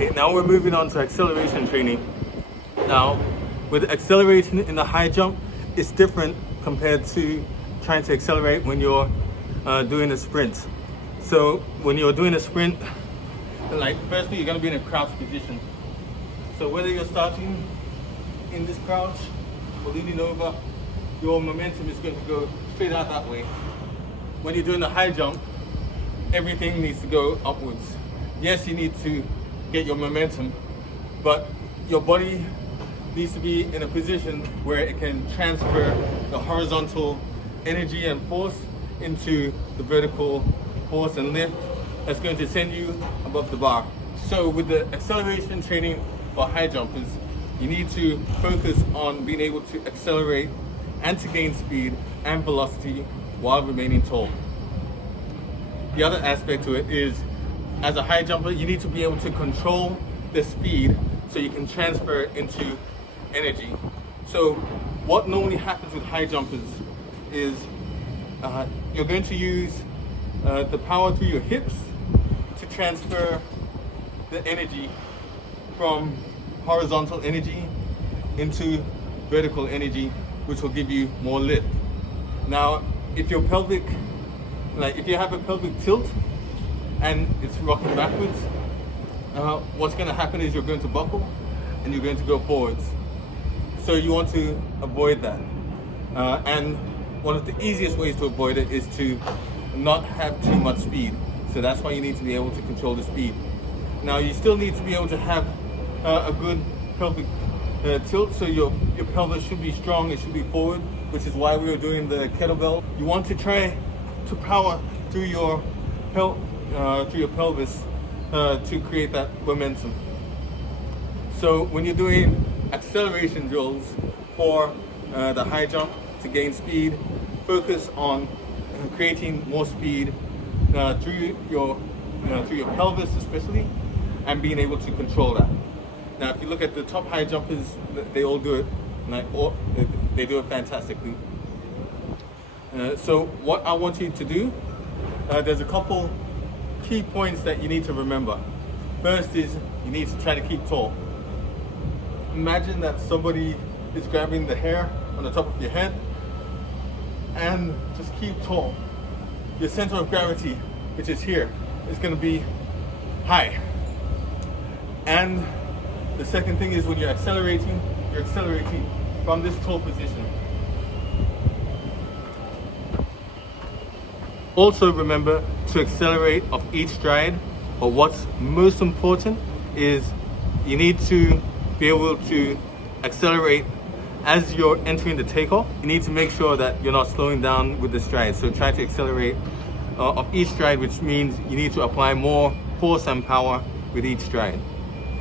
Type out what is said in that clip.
Okay, now we're moving on to acceleration training. Now, with acceleration in the high jump, it's different compared to trying to accelerate when you're doing a sprint. So when you're doing a sprint, like firstly, you're going to be in a crouch position. So whether you're starting in this crouch or leaning over, your momentum is going to go straight out that way. When you're doing the high jump, everything needs to go upwards. Yes, you need to get your momentum, but your body needs to be in a position where it can transfer the horizontal energy and force into the vertical force and lift that's going to send you above the bar. So with the acceleration training for high jumpers, you need to focus on being able to accelerate and to gain speed and velocity while remaining tall. The other aspect to it is, as a high jumper, you need to be able to control the speed so you can transfer into energy. So what normally happens with high jumpers is you're going to use the power through your hips to transfer the energy from horizontal energy into vertical energy, which will give you more lift. Now, if your pelvic, if you have a pelvic tilt and it's rocking backwards, what's going to happen is you're going to buckle and you're going to go forwards. So you want to avoid that. And one of the easiest ways to avoid it is to not have too much speed. So that's why you need to be able to control the speed. Now, you still need to be able to have a good pelvic tilt, so your pelvis should be strong, it should be forward, which is why we were doing the kettlebell. You want to try to power through your pelvis to create that momentum. So when you're doing acceleration drills for the high jump to gain speed, focus on creating more speed through your pelvis especially, and being able to control that. Now, if you look at the top high jumpers, they all do it, they do it fantastically. So what I want you to do, there's a couple key points that you need to remember. First is you need to try to keep tall. Imagine that somebody is grabbing the hair on the top of your head, and just keep tall. Your center of gravity, which is here, is going to be high. And the second thing is, when you're accelerating from this tall position. Also remember to accelerate off each stride, but what's most important is you need to be able to accelerate as you're entering the takeoff. You need to make sure that you're not slowing down with the stride. So try to accelerate off each stride, which means you need to apply more force and power with each stride.